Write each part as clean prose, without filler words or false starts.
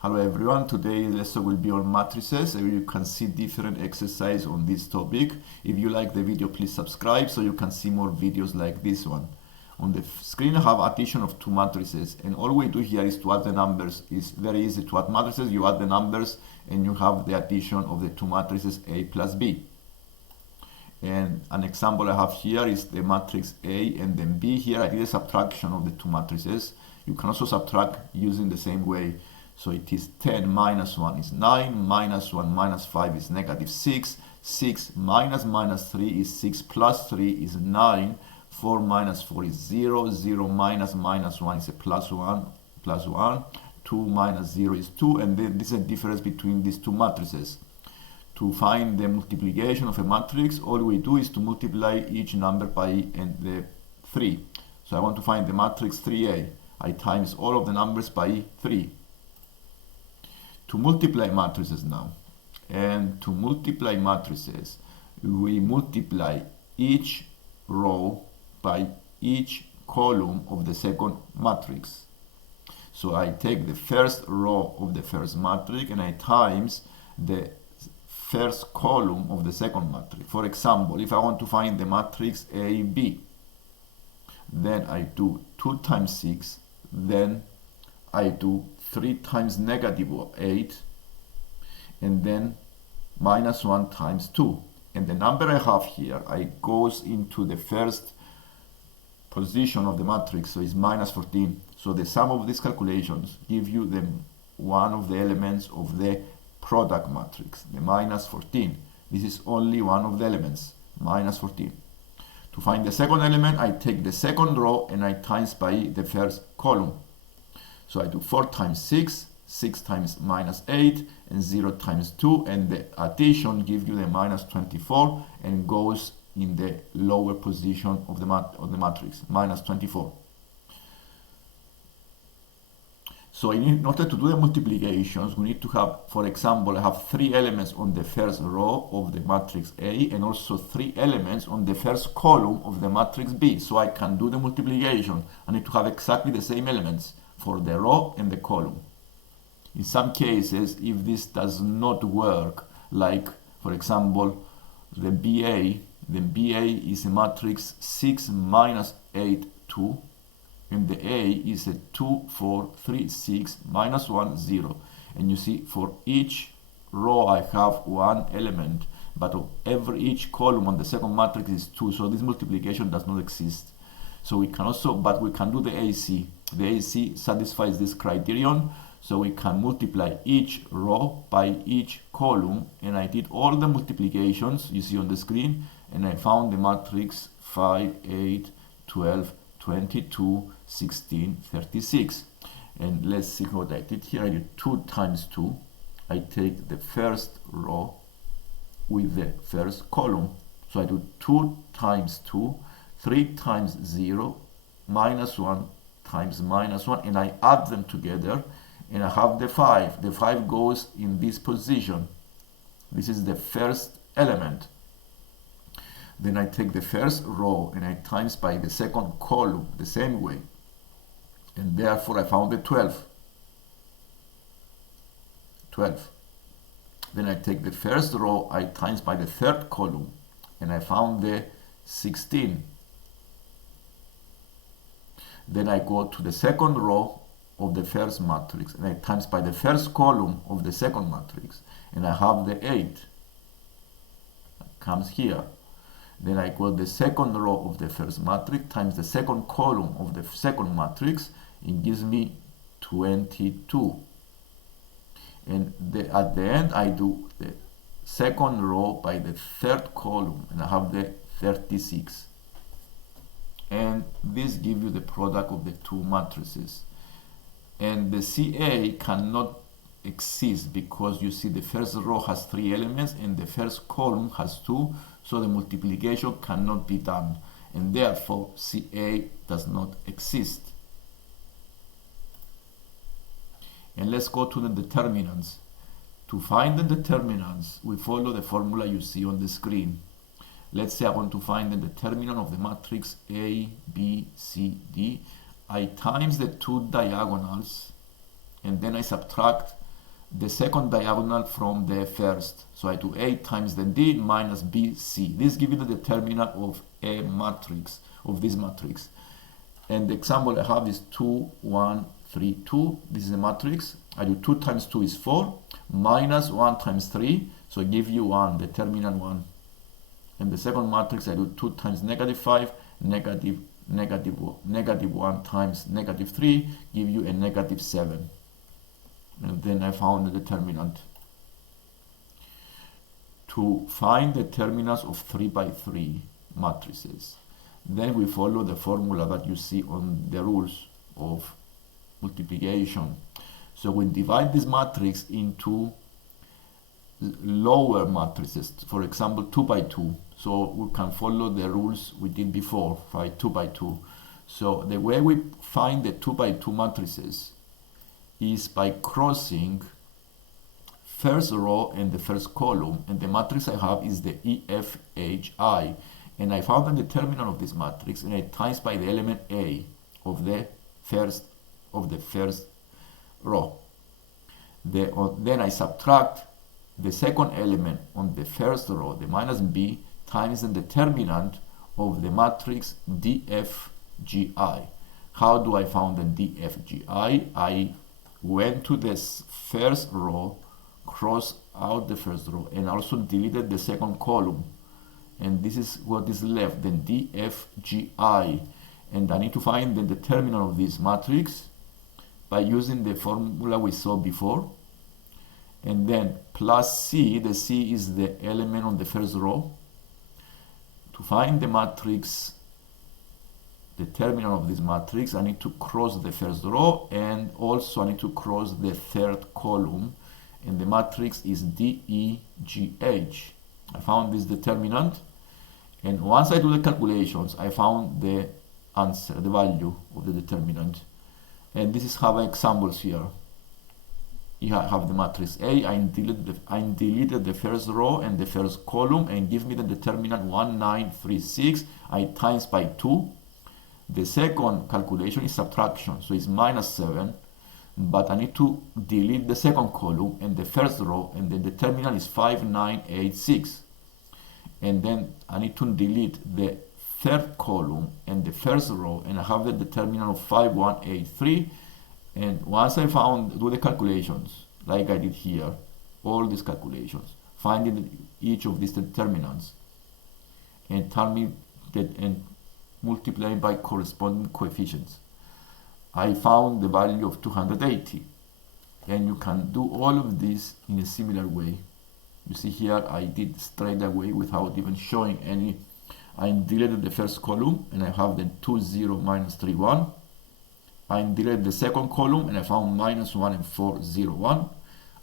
Hello everyone, today's lesson will be on matrices and you can see different exercise on this topic. If you like the video, please subscribe so you can see more videos like this one. On the screen I have addition of two matrices and all we do here is to add the numbers. It's very easy to add matrices, you add the numbers and you have the addition of the two matrices A plus B. And an example I have here is the matrix A and then B. Here I did a subtraction of the two matrices. You can also subtract using the same way. So it is 10 minus 1 is 9, minus 1 minus 5 is negative 6, 6 minus 3 is 6 plus 3 is 9, 4 minus 4 is 0, 0 minus 1 is a plus 1, 2 minus 0 is 2, and then this is a difference between these two matrices. To find the multiplication of a matrix, all we do is to multiply each number by the 3. So I want to find the matrix 3A. I times all of the numbers by 3. To multiply matrices now, and to multiply matrices, we multiply each row by each column of the second matrix. So I take the first row of the first matrix and I times the first column of the second matrix. For example, if I want to find the matrix AB, then I do 2 times 6, then I do 3 times negative 8, and then minus 1 times 2. And the number I have here, I goes into the first position of the matrix, so it's minus 14. So the sum of these calculations give you one of the elements of the product matrix, the minus 14. This is only one of the elements, minus 14. To find the second element, I take the second row and I times by the first column. So I do 4 times 6, 6 times minus 8, and 0 times 2, and the addition gives you the minus 24 and goes in the lower position of the matrix, minus 24. So in order to do the multiplications, we need to have, for example, I have 3 elements on the first row of the matrix A and also 3 elements on the first column of the matrix B. So I can do the multiplication. I need to have exactly the same elements for the row and the column. In some cases, if this does not work, like for example the BA, then BA is a matrix 6 minus 8, 2, and the A is a 2, 4, 3, 6, minus 1, 0. And you see for each row I have 1 element, but each column on the second matrix is 2, so this multiplication does not exist. So we can also, but we can do the AC. The AC satisfies this criterion, so we can multiply each row by each column, and I did all the multiplications you see on the screen, and I found the matrix 5, 8, 12, 22, 16, 36. And let's see what I did here. I did 2 times 2. I take the first row with the first column. So I do 2 times 2, 3 times 0, minus 1 times minus 1, and I add them together, and I have the 5. The 5 goes in this position. This is the first element. Then I take the first row and I times by the second column the same way, and therefore I found the 12. Then I take the first row, I times by the third column, and I found the 16. Then I go to the second row of the first matrix and I times by the first column of the second matrix, and I have the 8. That comes here. Then I go to the second row of the first matrix times the second column of the second matrix. It gives me 22. And at the end I do the second row by the third column and I have the 36. And this gives you the product of the two matrices. And the CA cannot exist because you see the first row has 3 elements and the first column has 2, so the multiplication cannot be done, and therefore CA does not exist. And let's go to the determinants. To find the determinants, we follow the formula you see on the screen. Let's say I want to find the determinant of the matrix A, B, C, D. I times the two diagonals and then I subtract the second diagonal from the first. So I do A times then D minus B, C. This gives you the determinant of a matrix, of this matrix. And the example I have is 2, 1, 3, 2. This is a matrix. I do 2 times 2 is 4, minus 1 times 3, so I give you 1, determinant 1. And the second matrix, I do 2 times negative 5, negative 1 times negative 3, give you a negative 7. And then I found the determinant. To find the determinants of 3 by 3 matrices, then we follow the formula that you see on the rules of multiplication. So we divide this matrix into lower matrices, for example 2 by 2. So we can follow the rules we did before, 2 by 2. So the way we find the 2 by 2 matrices is by crossing first row and the first column, and the matrix I have is the EFHI, and I found the determinant of this matrix, and I times by the element A of the first row. Then I subtract the second element on the first row, the minus B, times the determinant of the matrix DFGI. How do I find the DFGI? I went to this first row, crossed out the first row, and also deleted the second column. And this is what is left, then DFGI. And I need to find the determinant of this matrix by using the formula we saw before. And then plus C, the C is the element on the first row. To find the matrix, determinant of this matrix, I need to cross the first row, and also I need to cross the third column, and the matrix is DEGH. I found this determinant, and once I do the calculations, I found the answer, the value of the determinant. And this is how examples here. You have the matrix A, I deleted the first row and the first column, and give me the determinant 1936. I times by 2. The second calculation is subtraction, so it's minus 7, but I need to delete the second column and the first row, and the determinant is 5986. And then I need to delete the third column and the first row, and I have the determinant of 5183. And once I do the calculations, like I did here, all these calculations, finding each of these determinants, and tell me that, and multiplying by corresponding coefficients, I found the value of 280. And you can do all of this in a similar way. You see here, I did straight away without even showing any. I deleted the first column, and I have the 20 minus 31. I deleted the second column, and I found minus 1 and 401.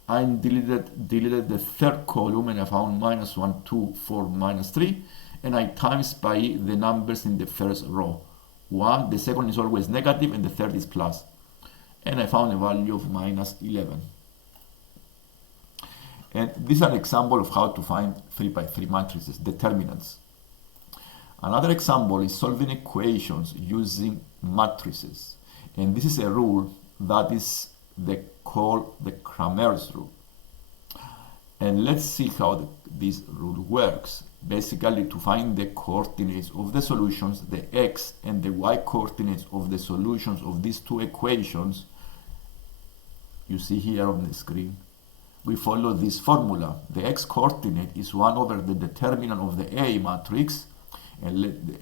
I deleted the third column, and I found minus 1, 2, 4, minus 3. And I times by the numbers in the first row. The second is always negative, and the third is plus. And I found a value of minus 11. And this is an example of how to find 3 by 3 matrices, determinants. Another example is solving equations using matrices. And this is a rule that is called the Cramer's rule. And let's see how this rule works. Basically, to find the coordinates of the solutions, the x and the y coordinates of the solutions of these two equations, you see here on the screen, we follow this formula. The x coordinate is 1 over the determinant of the A matrix, and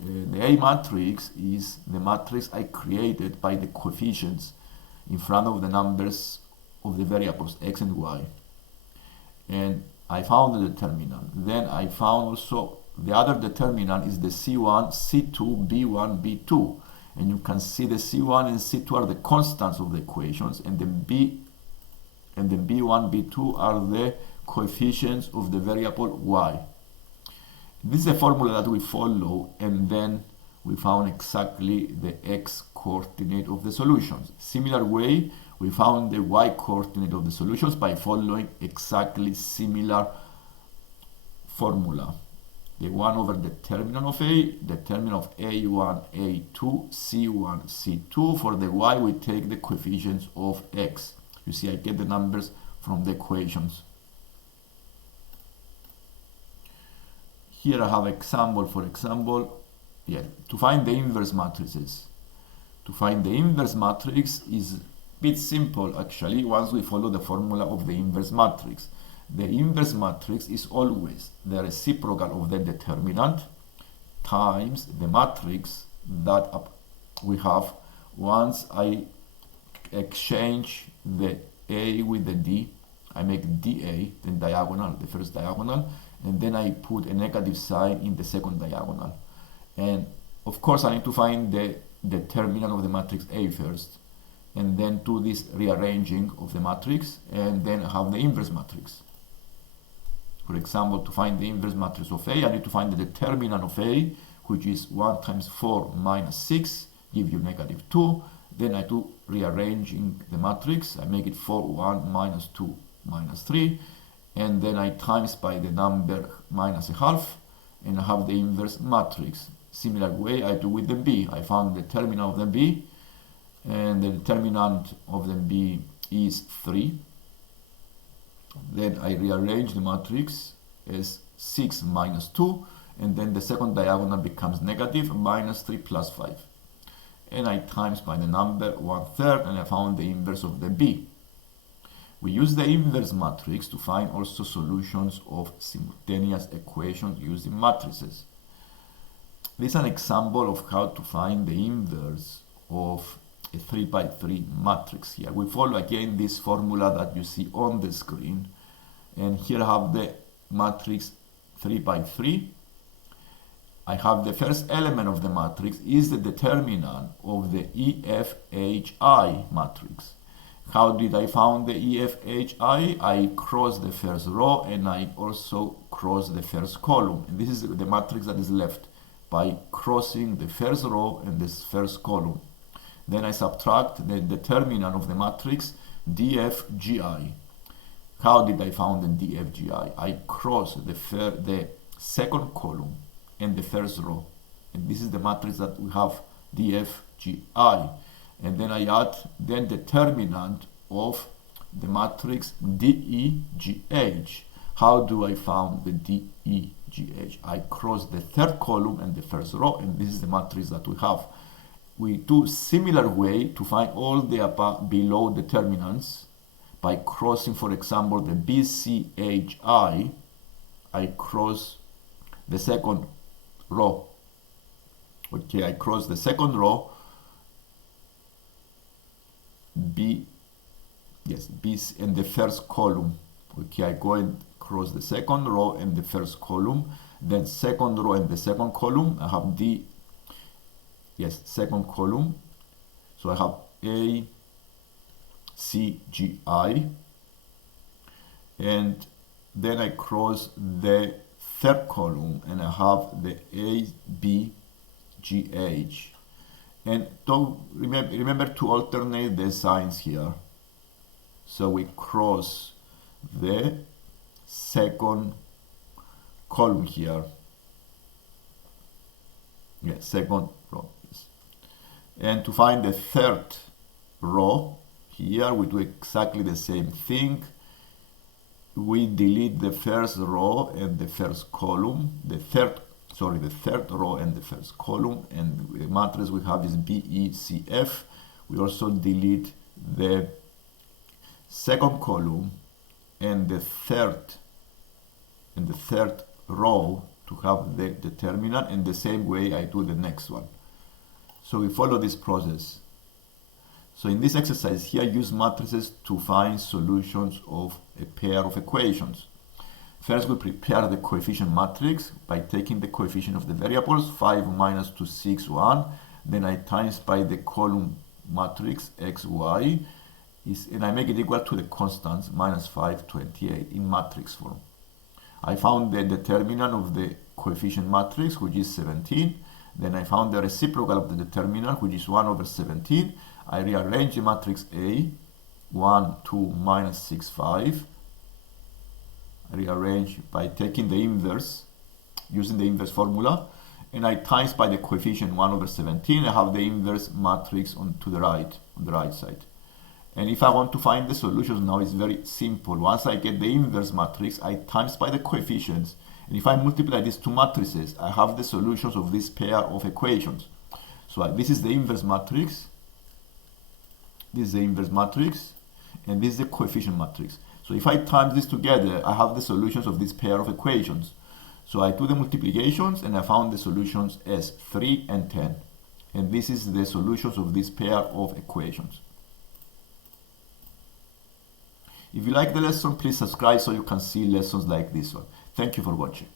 the A matrix is the matrix I created by the coefficients in front of the numbers of the variables x and y. And I found the determinant. Then I found also the other determinant is the C1, C2, B1, B2. And you can see the C1 and C2 are the constants of the equations, and the B1, B2 are the coefficients of the variable y. This is the formula that we follow, and then we found exactly the x coordinate of the solutions. Similar way, we found the y coordinate of the solutions by following exactly similar formula. The 1 over determinant of A, determinant of A1, A2, C1, C2. For the y, we take the coefficients of x. You see, I get the numbers from the equations. Here I have example, for example, to find the inverse matrices. To find the inverse matrix is a bit simple actually once we follow the formula of the inverse matrix. The inverse matrix is always the reciprocal of the determinant times the matrix that we have once I exchange the A with the D. I make DA, then diagonal, the first diagonal, and then I put a negative sign in the second diagonal. And of course I need to find the determinant of the matrix A first, and then do this rearranging of the matrix, and then have the inverse matrix. For example, to find the inverse matrix of A, I need to find the determinant of A, which is 1 times 4 minus 6, give you negative 2. Then I do rearranging the matrix. I make it 4, 1, minus 2, minus 3. And then I times by the number minus a half, and I have the inverse matrix. Similar way I do with the B. I found the determinant of the B, and the determinant of the B is 3. Then I rearrange the matrix as 6 minus 2, and then the second diagonal becomes negative, minus 3 plus 5. And I times by the number 1/3, and I found the inverse of the B. We use the inverse matrix to find also solutions of simultaneous equations using matrices. This is an example of how to find the inverse of a 3 by 3 matrix here. We follow again this formula that you see on the screen, and here I have the matrix 3 by 3. I have the first element of the matrix is the determinant of the EFHI matrix. How did I found the EFHI? I cross the first row and I also cross the first column. And this is the matrix that is left by crossing the first row and this first column. Then I subtract the determinant of the matrix DFGI. How did I found the DFGI? I cross the second column and the first row. And this is the matrix that we have, DFGI. And then I add the determinant of the matrix DEGH. How do I found the DEGH? I cross the third column and the first row, and this is the matrix that we have. We do similar way to find all the below determinants by crossing, for example, the BCHI. I cross the second row. Okay, I cross the second row. B and the first column. Okay, I go and cross the second row and the first column, then second row and the second column. I have second column. So I have A, C, G, I, and then I cross the third column and I have the A, B, G, H. And don't remember to alternate the signs here. So we cross the second column here. Second row. Yes. And to find the third row, here we do exactly the same thing. We delete the first row and the first column, the third row and the first column, and the matrix we have is BECF. We also delete the second column and the third row to have the determinant, and the same way I do the next one. So we follow this process. So in this exercise here, use matrices to find solutions of a pair of equations. First, we prepare the coefficient matrix by taking the coefficient of the variables 5, minus 2, 6, 1. Then I times by the column matrix x, y, and I make it equal to the constants minus 5, 28 in matrix form. I found the determinant of the coefficient matrix, which is 17. Then I found the reciprocal of the determinant, which is 1 over 17. I rearrange the matrix A, 1, 2, minus 6, 5. Rearrange by taking the inverse, using the inverse formula, and I times by the coefficient 1 over 17. I have the inverse matrix on the right side. And if I want to find the solutions now, it's very simple. Once I get the inverse matrix, I times by the coefficients. And if I multiply these two matrices, I have the solutions of this pair of equations. So this is the inverse matrix. This is the inverse matrix. And this is the coefficient matrix. So if I times this together, I have the solutions of this pair of equations. So I do the multiplications and I found the solutions as 3 and 10. And this is the solutions of this pair of equations. If you like the lesson, please subscribe so you can see lessons like this one. Thank you for watching.